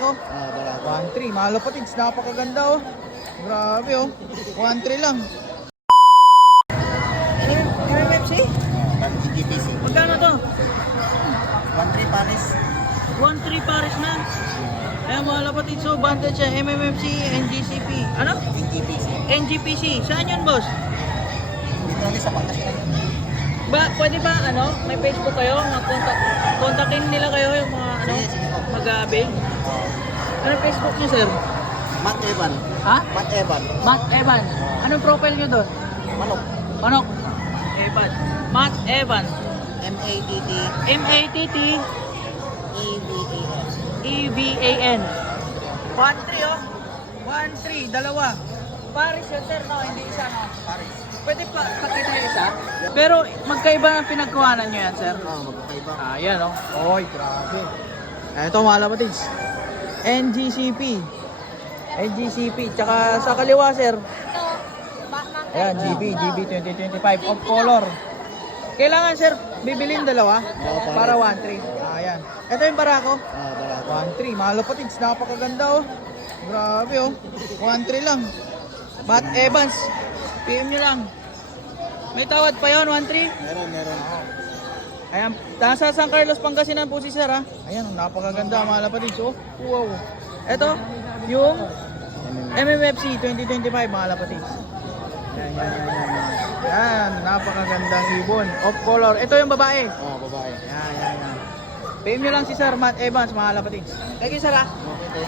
barako? Barako. 1.3. Mga lapatids, napakaganda oh. Grabe oh. 1.3 lang. MMFC? GPC. Magkano to? 1-3 Paris. 1.3 pares na. Ayan mga lapatids, so banded siya. MMFC, NGCP. Ano? GPC. NGPC. Saan yun boss? Dito ulit sa Pangasinan. Pwede ba ano, may Facebook kayo? Kontakin nila kayo yung mga ano, Sige po. mag-aabil? Ano Facebook niyo sir? Matt Evan. Ha? Matt Evan. Matt Evan. Anong profile niyo doon? Manok. Manok. Evan. Matt Evan. M-A-T-T. M-A-T-T E-V-A-N. E-V-A-N. 1-3 oh. 1-3, dalawa. Paris yun sir, no? Hindi isa no? Paris. Pwede pa pakita yung isa? Pero magkaiba ng pinagkuhanan nyo yan sir? Magkakaiba. Yan oh. Oy, grabe. Ito mga lapatids. NGCP. NGCP. Tsaka sa kaliwa sir. Ayan, GB 2025 of color. Kailangan sir, bibilin dalawa para 1.3. Ayan. Ito yung barako. Barako. 1.3. Mga lapatids, napakaganda oh. Grabe oh. 1.3 lang. Matt Evans. PM nyo lang. May tawad pa yun, 1.3. Meron. Ayan, nasa San Carlos, Pangasinan po si sir ha. Ayan, napakaganda mga lapatids oh. Wow. Ito, yung MMFC 2025 mga lapatids. Yan, napakagandang ibon. Off color. Ito yung babae. Babae. Yan. PM nyo lang si Sir Matt Evans mga lapatids. Thank you sir ha. Okay.